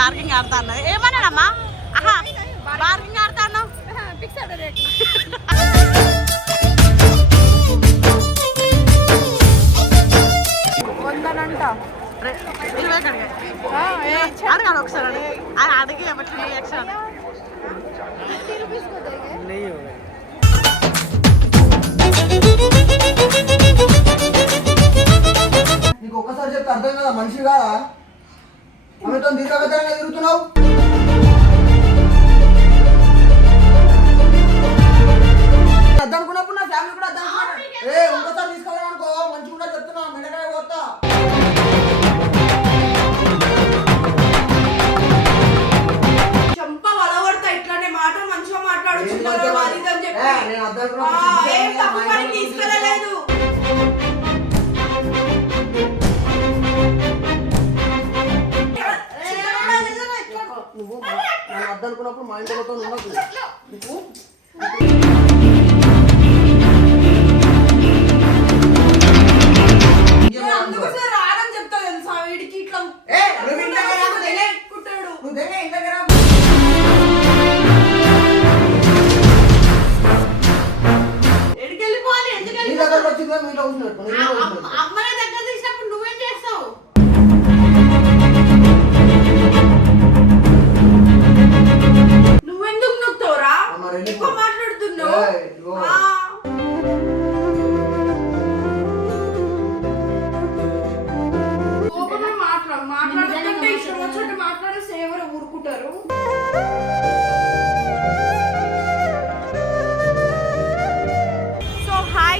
Bargaining ఆడతాను. ఏమన్నాడమ్మా? ఆహా bargaining ఆడతాను. వందనంట ఇరవై అడగాలి ఒకసారి అది అడిగి నీకు ఒక్కసారి చెప్తే అర్థం కదా? మనిషి కాదా? ఆమెతో దీర్ఘగతంగా తిరుగుతున్నావు అద్దనుకున్నప్పుడు నా ఫ్యామిలీ కూడా అద్దనుకున్నాను ఏ ఇంకోసారి తీసుకోవాలనుకో మంచిగా కూడా చెప్తున్నా మెడకాయ పోతా అద్దనుకున్నప్పుడు మా ఇంట్లో ఉండకు. నీకు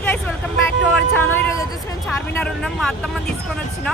hi guys welcome back to our channel ఈరోజు వచ్చేసి మేము చార్మినార్ ఉన్నాం. మా అత్తమ్మ తీసుకొని వచ్చిన.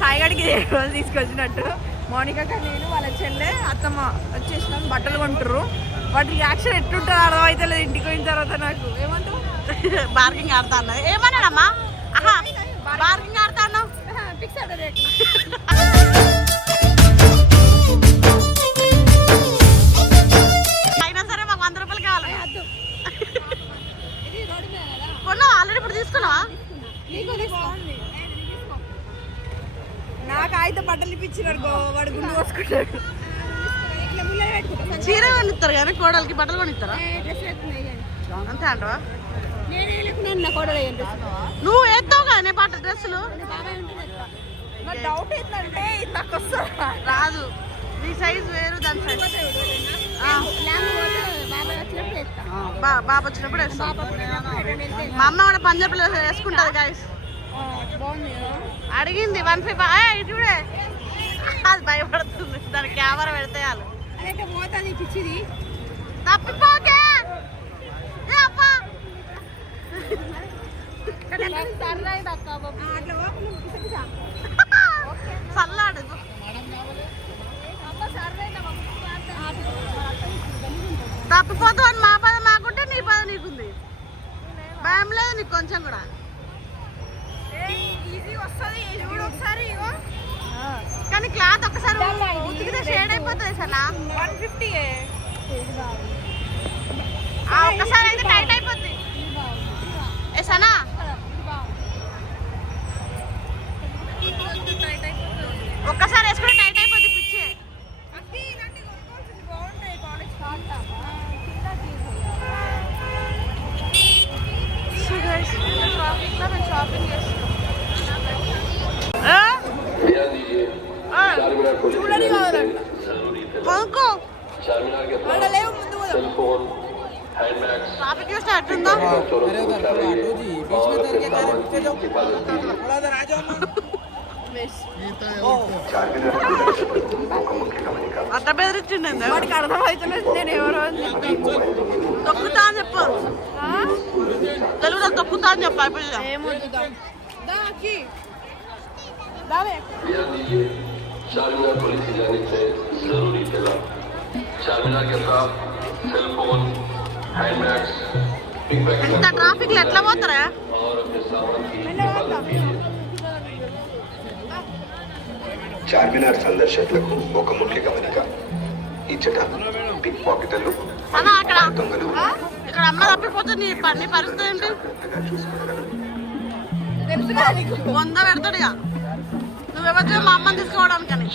సాయిగడికి రోజు తీసుకొచ్చినట్టు. మౌనికక నేను వాళ్ళ చెల్లె అత్తమ్మ వచ్చేసినాం. బట్టలు కొంటారు వాటి రియాక్షన్ ఎట్లుంటుందో అర్థమైతే లేదు ఇంటికి పోయిన తర్వాత నాకు. ఏమంటావు? బార్గింగ్ ఆడతాను ఏమన్నాడమ్మా? ఆహా బార్గింగ్ ఆడతాను ఫిక్స్ అయినా తీసుకున్నావా? నాకు అయితే బట్టలు ఇప్పించినారు గో వాడు గుండు కోసుకుంటాడు. చీర కొనిస్తారు కానీ కోడలికి బట్టలు కొనిస్తారా? అంతే అంటవా? నువ్వు వేస్తావు కదా నీ బట్ట డ్రెస్సులు? డౌట్ ఏంటంటే నాకు రాదు. నీ సైజ్ వేరు దాని సైజ్ బాబు వచ్చినప్పుడు వేస్తాం మా అమ్మ కూడా పంజాబ్లో వేసుకుంటది గాయస్ అడిగింది వన్ ఫైవ్ ఇటుడే అది భయపడుతుంది. దాని కెమెరా పెడితే వాళ్ళు తప్పిపోకే. ఏ తప్పిపోతావు అని మా పద మాకుంటే నీ పద నీకుంది. భయం లేదు నీకు కొంచెం కూడా. కానీ క్లాత్ ఒకసారి ఉతికితే షేడ్ అయిపోతుంది సనా వన్ ఫిఫ్టీ ఆ ఒక్కసారి అయితే టైట్ అయిపోద్ది. ఏ సనా? ఒక్కసారి వేసుకుంటే టైట్ की हिफाजत कीजिए అట్ట బెదిరించిండే వాడికి అర్థమవుతలేదు నేను ఎవరో అని చెప్పి. తొక్కుతా అని చెప్పు ఆ? తెలుగులో తొక్కుతా అని చెప్పు అయిపోయింది ఏమొద్దు దా. దా అక్కి. దావే. ध्यान दीजिए चारमीनार पुलिस की जानिब से जरूरी इतला चारमीनार के साथ सेल फोन हैंडबैग्स पिक ఇంత ట్రాఫిక్ లో చార్మినార్ సందర్శకులకు ఒక ముఖ్య గమనిక. ఇచ్చట పిక్ పాకెట్లు దొంగలు. వంద పెడతాడు ఇక. నువ్వెవరు మా అమ్మని తీసుకోవడానికని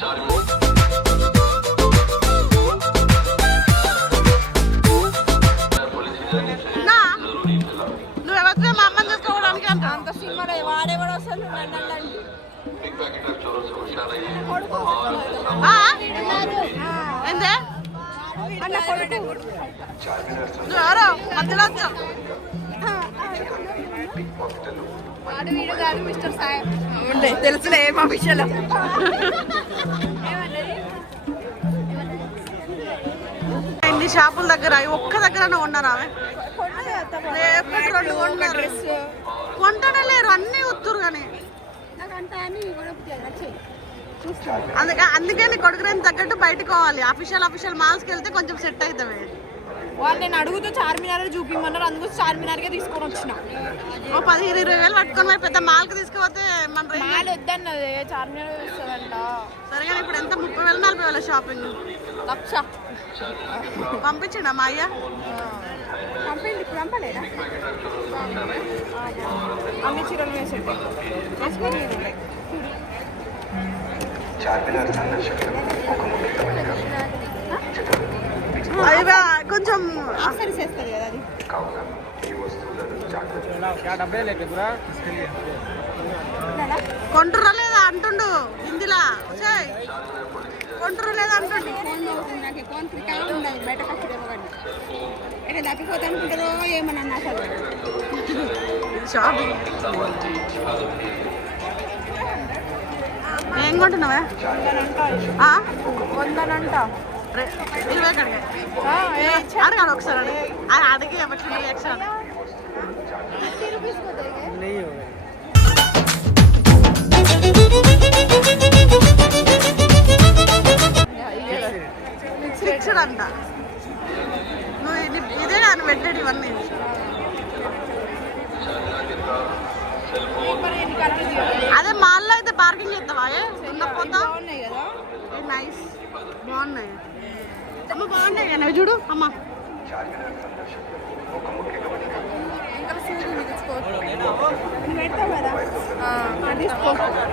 అసలు తెలుసులే మా విషయంలో. ఇన్ని షాపుల దగ్గర ఒక్క దగ్గర ఉన్నారు ఆమె? ఒక్కటి రెండు కొంటలేరు అందుకే అందుకే నీ కొడుకుని తగ్గట్టు బయటకు పోవాలి. అఫీషియల్ అఫీషియల్ మాల్స్కి వెళ్తే కొంచెం సెట్ అవుతాయి వాళ్ళు నేను అడుగుతూ చార్మినార్ చూపిమన్నారు అందుకు చార్మినార్కే తీసుకొని వచ్చిన. ఓ పదిహేను ఇరవై వేలు పట్టుకొని మరి పెద్ద మాల్కి తీసుకుపోతే మన మాల్ వద్దన్నది. చార్మినార్ చూస్తుందంట సరిగా ఇప్పుడు ఎంత? ముప్పై వేలు నలభై వేల షాపింగ్. లక్ష పంపించిండా మా అయ్య. పంపిండి ఇప్పుడు పంపలేదా? అన్ని చీరలు బా- కొంచెం కదా అది. కొంటురా లేదా? అంటుండు. హిందీలా చెయ్ కొంటురా లేదా అంటుండు నాకు క్రికెట్ ఉండదు బయట కష్టమేమో కానీ ఇక్కడ తప్పిపోతే అనుకుంటారో ఏమన్నా అసలు. షాపింగ్ ఏం కొంటున్నావా? ఆ? వందనంట. ఇరవై కడిగా అడగాడు ఒకసారి అడుగు. ఫిక్స్డ్ అంట. నువ్వు ఇది ఇదే కానీ పెట్టాడు ఇవన్నీ. అదే మాల్లో అయితే పార్కింగ్ చేస్తావా? ఏ? ఉన్న పోతా? బాగున్నాయి కదా నైస్ బాగున్నాయి. అమ్మ బాగున్నాయి కదా? చూడు అమ్మ.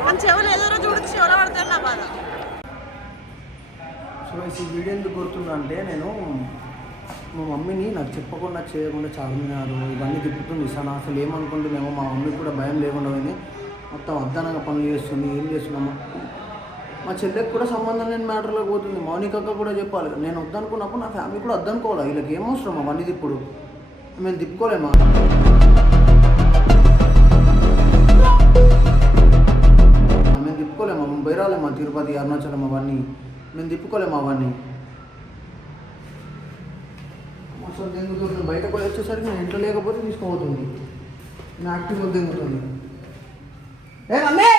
మన చెవులు ఏదో రోజు చూడు చెవులు బాధ. సో ఈ వీడియో ఎందుకు గుర్తున్నా అంటే నేను మా మమ్మీని నాకు చెప్పకుండా చేయకుండా చార్మినారు ఇవన్నీ తిప్పుతుంది. సార్ అసలు ఏమనుకుంటుందేమో మా మమ్మీకి కూడా భయం లేకుండా పోయింది. మొత్తం అద్దానంగా పనులు చేస్తుంది ఏం చేస్తున్నాము. మా చెల్లెకి కూడా సంబంధం లేని మ్యాటర్లోకి పోతుంది. మౌనికక్క కూడా చెప్పాలి నేను వద్దనుకున్నప్పుడు నా ఫ్యామిలీ కూడా వద్దనుకోవాలి. వీళ్ళకి ఏం అవసరం? అవన్నీ తిప్పుడు. మేము తిప్పుకోలేమా? మేము తిప్పుకోలేమా? మేము బయరాలేమా? తిరుపతి అరుణాచలం అవన్నీ? మేము తిప్పుకోలేమా అవన్నీ అసలు దెంగుతుంది బయటకు పోయి వచ్చేసరికి నేను ఇంట్లో లేకపోతే తీసుకోబోతుంది నేను యాక్టివ్ దెంగుతుంది ఏ మమ్మీ!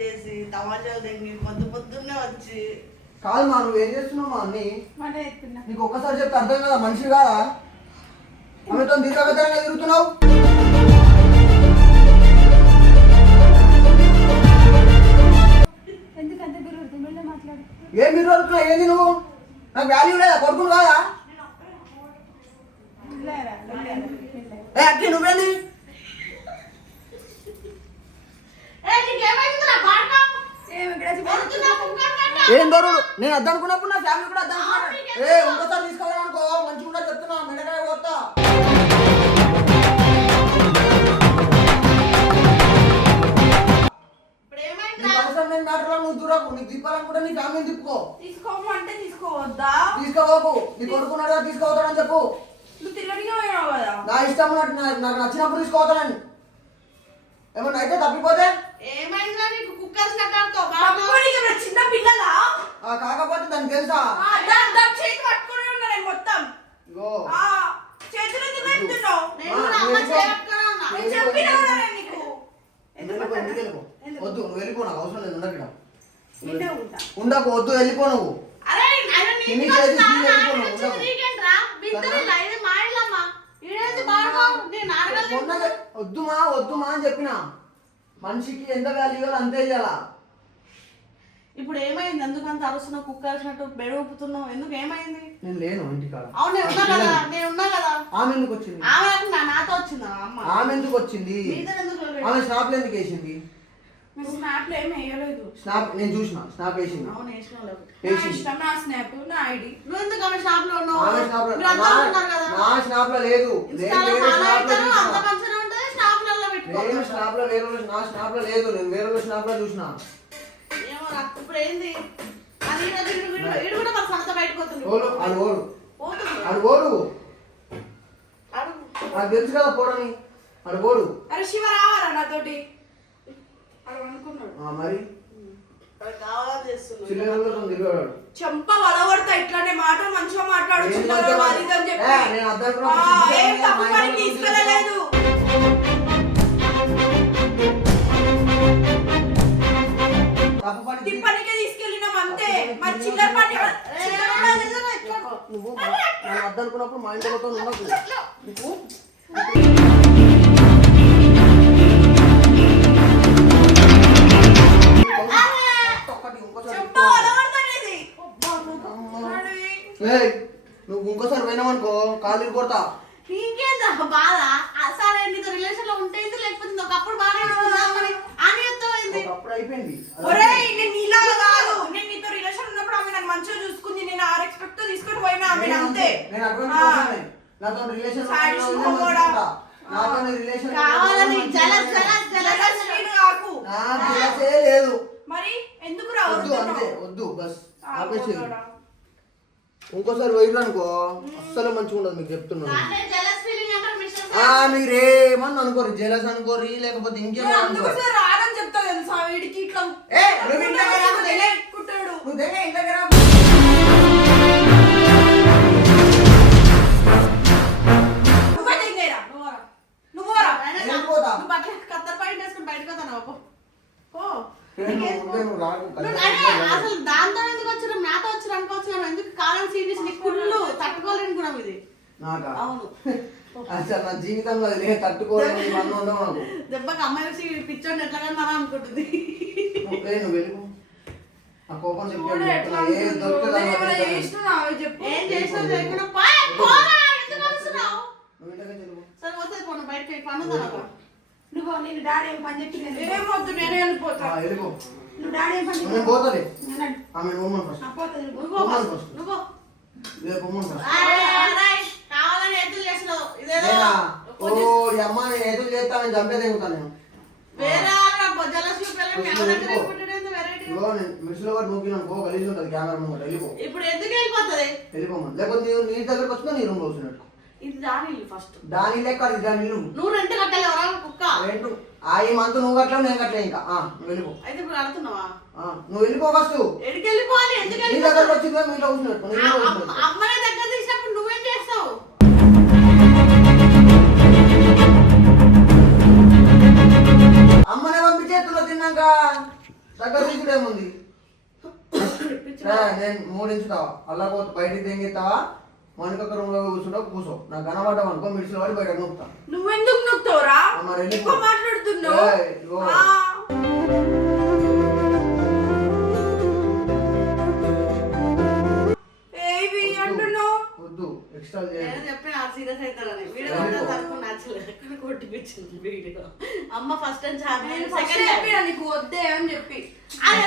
చేసి తమాషాలు తెంగి పొద్దు పొద్దున్నే వచ్చి. కాదు మా నువ్వు ఏం చేస్తున్నావు మా అన్ని? నీకు ఒక్కసారి చెప్తే అర్థం కదా? మనిషి కాదా? ఆమెతో దీర్ఘగతంగా తిరుగుతున్నావు? ఏంది నువ్వు? నాకు వాల్యూ లేదా? కొడుకును కాదా? ఏ అక్కి నువ్వేంది? ఏం దొరుడు నేను అద్దనుకున్నప్పుడు నా ఫ్యామిలీ కూడా అద్దనుకున్నాను ఏ ఇంకోసారి తీసుకోవాలనుకో. మంచిగా చెప్తున్నా. మెడకాయ పోతా దూరకు నీకు తిప్పాలనుకుంటే నీ ఫ్యామిలీని తిప్పుకో. తీసుకోము అంటే తీసుకోవద్దా? తీసుకోపోకు నీ కొడుకున్నాడు చెప్పు. నువ్వు తిరగడిగా పోయినావు కదా? నా ఇష్టం ఉన్నట్టు నా- నాకు నచ్చినప్పుడు తీసుకోవద్దానని ఏమన్నా అయితే తప్పిపోతే? నీకు? కుక్కర్స్ ఏమైనా చిన్న పిల్లలా? ఆ కాకపోతే దానికి తెలుసా? ఆ, చేతి పట్టుకుని ఉన్నా నేను మొత్తం. ఇగో. ఆ చేతులు ఎందుకు పెడుతున్నావు నేను కూడా అమ్మ చేయట్టుకునే ఉన్నా. నేను చెప్పినా కదా నేను నీకు వెళ్ళిపో ఇంటికి వెళ్ళిపో. వద్దు నువ్వు వెళ్ళిపో నాకు అవసరం లేదు ఉండకు ఈడ. నిన్నే ఉంటా ఉండకు వద్దు వెళ్ళిపో నువ్వు. అరే ఆయన నీ తిని ఇంటికి చేసి వస్తున్నా, తిని ఆయన వెళ్ళిపోను, వచ్చింది ఉండకు. నీకేంట్రా? బిడ్డలు ఇలా, ఇది మా ఇల్లమ్మా. ఈడేంది బాగా నేను అడగలేదు మొన్న వద్దు మా వద్దు మా అని చెప్పిన. మనిషికి ఎంత వాల్యూ ఇవ్వాలి అంతే ఇవ్వాలా ఇప్పుడు ఏమైంది? ఎందుకంత అరుస్తున్నావు కుక్క అరిచినట్టు బెడ ఊపుతున్నావు? ఎందుకు ఏమైంది? నేను లేను ఇంటికాడ. అవును నేను ఉన్నా కదా నేను ఉన్నా కదా. ఆమె ఎందుకు వచ్చింది? ఆమె నాతో వచ్చిందా? అమ్మ. ఆమె ఎందుకు వచ్చింది? ఎందుకు? ఆమె స్నాప్ ఎందుకు వేసింది? నువ్వు స్నాప్లో ఏం వేయలేదు. స్నాప్ నేను చూసిన స్నాప్ వేసింది. అవును వేసిన. నా వేసింది. ఇష్టం నా స్నాప్ నా ఐడి నువ్వు ఎందుకు ఆమె షాప్లో ఉన్నావు? ఆమె స్నాప్లో మీరు అందరూ ఉన్నారు కదా? నా స్నాప్లో లేదు. నేను స్నాప్లో అవుతారు అంత చూసిన మంచిగా ఉంటుంది స్నాప్లలో పెట్టుకుంటారు నేను స్నాప్లో వేరే నా స్నాప్లో లేదు. నేను వేరే స్నాప్లో చూసిన. ఏమో నాకు ఇప్పుడు ఏంది? అది కూడా సొంత బయటకు ఓడు అది ఓడు ఓడు తెలుసు కదా పోడని అది ఓడు అరే శివ రావాలా నాతోటి? మరి? చెంప వలగొడతా ఇట్లానే మాటలు మంచిగా మాట్లాడు తీసుకెళ్ళలేదు. తిప్పనికే తీసుకెళ్ళినాం అంతే. మరి చిల్లర పని? నువ్వు నన్ను అద్దనుకున్నప్పుడు మా ఇంట్లో ఉండకు నువ్వు ఇంకోసారి పోయినావనుకో కాలు కొడతా. నీకేందా బాధ? ఆ, సరే నీతో రిలేషన్లో ఉంటే లేకపోతే ఒకప్పుడు బాగా అని ఒకప్పుడు అయిపోయింది. ఒరేయ్ నేను నీలా కాదు. నేను నీతో రిలేషన్ ఉన్నప్పుడు ఆమె నన్ను మంచిగా చూసుకుంది. నేను ఆ రెస్పెక్ట్తో తీసుకొని పోయినా ఆమె అంతే. నేను అటువంటి. నాతో రిలేషన్. నాతో రిలేషన్ కావాలని జలస్ జలస్ జలస్ నేను కాకు. నాకు జలసే లేదు. మరి ఎందుకు రా వద్దు అంతే. వద్దు బస్. ఆ, ఆపేసి పోతాడా? ఇంకోసారి పోయిర్రు అనుకో అస్సలు మంచిగా ఉండదు మీకు చెప్తున్నాను. దాంట్లో జలస్ ఫీలింగ్ అంటే మిస్టర్ ఆ మీరేమని అనుకోరు జలస్ అనుకోరి లేకపోతే ఇంకేమో అనుకోరు. అందుకోసం రానని చెప్తా తెలుసా? వీడికి ఇట్లా ఏ, నువ్వు ఇంటి దగ్గర రాకు, తెగ. కుట్టాడు. నువ్వు దగ్గర ఇంటి దగ్గర నువ్వే తెంగేరా నువ్వురా నువ్వురా వెళ్ళిపోతా. నువ్వు బట్టలు కత్తర్ పాయింట్ వేసుకుని బయటకు వస్తాను పో పో. అసలు దాంతో ఎందుకు వచ్చిన నాతో వచ్చిన అనుకోవచ్చు ఎందుకు కాలం సీరియస్ కుళ్ళు తట్టుకోలేని గుణం ఇది? నాకా? అవును. అసలు నా జీవితంలో నేను తట్టుకోలేని ఉండవు నాకు. దెబ్బకి అమ్మాయి వచ్చి పిచ్చోడిని ఎట్లా కానీ మనం అనుకుంటుంది నువ్వు వెళ్ళిపో ఆ కోపం చెప్పాడు ఏ. దొరుకుతుందో చెప్పు. ఏం చేసినా చేయకుండా పోరా, ఎందుకు వస్తున్నావు? నువ్వు. సరే వస్తుంది పోను బయటకి పనుందా నువ్వు నేను డాడీ ఏం పని చెప్పింది ఏమొద్దు నేనే వెళ్ళిపోతా. ఆ, వెళ్ళిపో. నువ్వు డాడీ ఏం పని నేను చెప్పింది పోతాలే నేను ఆమె పోమని ఫస్ట్ పోతుంది నువ్వు పో పోమని ఫస్ట్, ఫస్ట్ నువ్వు పో. రేపు పోమని ఫస్ట్ అరే, అరే, కావాలని ఎద్దులు చేసినావు ఇదేదో నేనా? ఓ కొంచెం ఈ అమ్మ నేను ఎదురు చేస్తానని చంపే తెగుతాను నేను? వేరే వాళ్ళ జలస్ చూపెళ్ళి మీ అమ్మ దగ్గర పుట్టడేంది వెరైటీ? ఇగో నేను మిడిసిలో వాడు నూకినాను. పో గలీజ్ ఉంటుంది కెమెరా ముంగట వెళ్ళిపో. ఇప్పుడు ఎందుకు వెళ్ళిపోతుంది? వెళ్ళిపోమని. లేకపోతే నీ దగ్గరకు వచ్చినా నీ రూమ్ వచ్చినట్టు ఇది దాని ఇల్లు ఫస్ట్. దాని దాని ఇల్లు నువ్వు రెంట్ కట్టాలి కుక్క. ఏంటు ఆ ఈ మంత్ నువ్వు కట్టలేవు నేను కట్టలే ఇంకా. ఆ, నువ్వు వెళ్ళిపో. అయితే ఇప్పుడు కడుతున్నావా? ఆ, నువ్వు వెళ్ళిపో ఫస్ట్. ఎడికి వెళ్ళిపోవాలి ఎందుకు నీ? దగ్గరకు వచ్చిందా మీ ఇంట్లో కూర్చున్నట్టు నీ ఆ, ఇంట్లో అమ్మ- కూర్చున్నట్టు. అమ్మనే దగ్గర తీసినప్పుడు నువ్వేం చేస్తావు? అమ్మనే పంపించేస్తున్నా తిన్నాక దగ్గర తీసుడేముంది ఏ, నేను మూడించుతావా? అలా పోతే బయటికి తెంగిస్తావా మనకొక రూమ్లో కూర్చుంటావు కూర్చో. నాకు కనబడ్డావు అనుకో మిడిసిలో వాడి బయట నొక్కుతా. నువ్వెందుకు నొక్కుతావురా? ఆ, మరి వెళ్ళిపో. ఎక్కువ మాట్లాడుతున్నావు. వద్దు ఎక్స్ట్రా చెప్పిన ఆ సీరియస్ అవుతారని వీడియో తరపు నచ్చలేదు కొట్టిపించింది వీడియో? అమ్మ ఫస్ట్ నేను ఫస్ట్ సెకండ్ చెప్పినా నీకు వద్దే అని చెప్పి. అదే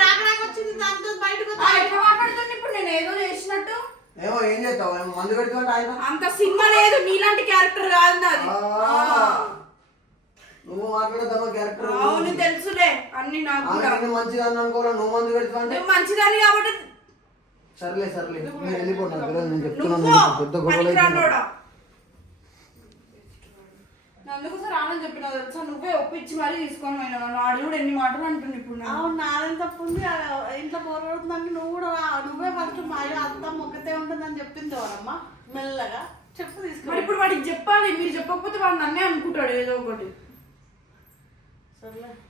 రాక రాక వచ్చింది దాంతో బయటకు ఎట్లా మాట్లాడుతుంది ఇప్పుడు? నేను ఏదో చేసినట్టు. ఏమో ఏం చేస్తావు ఏమో మందు పెడుతుంటే ఆయన అంత సినిమా లేదు నీలాంటి క్యారెక్టర్ కాదు నాది. నువ్వు మాట్లాడతావు క్యారెక్టర్ అవును తెలుసులే అన్ని నాకు ఆమె మంచిదాన్ని అనుకోవాలి నువ్వు మందు పెడుతావు అంటే? నువ్వు మంచిదాన్ని కాబట్టి సర్లే సర్లే. నేను వెళ్ళిపోతాను నేను చెప్తున్నాను పెద్ద. అవుతున్నాయి. అందుకోసం రానని చెప్పిన తెలుసా? నువ్వే ఒప్పించి మరీ తీసుకొని పోయినా నన్ను ఆడు కూడా ఎన్ని మాటలు అంటుంది ఇప్పుడు. అవును నాదేం తప్పు ఉంది ఇంట్లో పోరాడుతుందంటే నువ్వు కూడా నువ్వే ఫస్ట్ మా అత్త మొక్కతే ఉంటుందని చెప్పింది ఎవరమ్మా? మెల్లగా. చెప్పు మరి తీసుకుని ఇప్పుడు వాడికి చెప్పాలి. మీరు చెప్పకపోతే వాడు నన్నే అనుకుంటాడు ఏదో ఒకటి.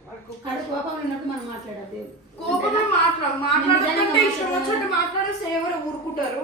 వాడు కోపం ఉన్నప్పుడు మనం మాట్లాడద్దు. కోపమే మాట్లా మాట్లాడుతుంటే ఇష్టం వచ్చినట్టు మాట్లాడేస్తే ఎవరు ఊరుకుంటారు?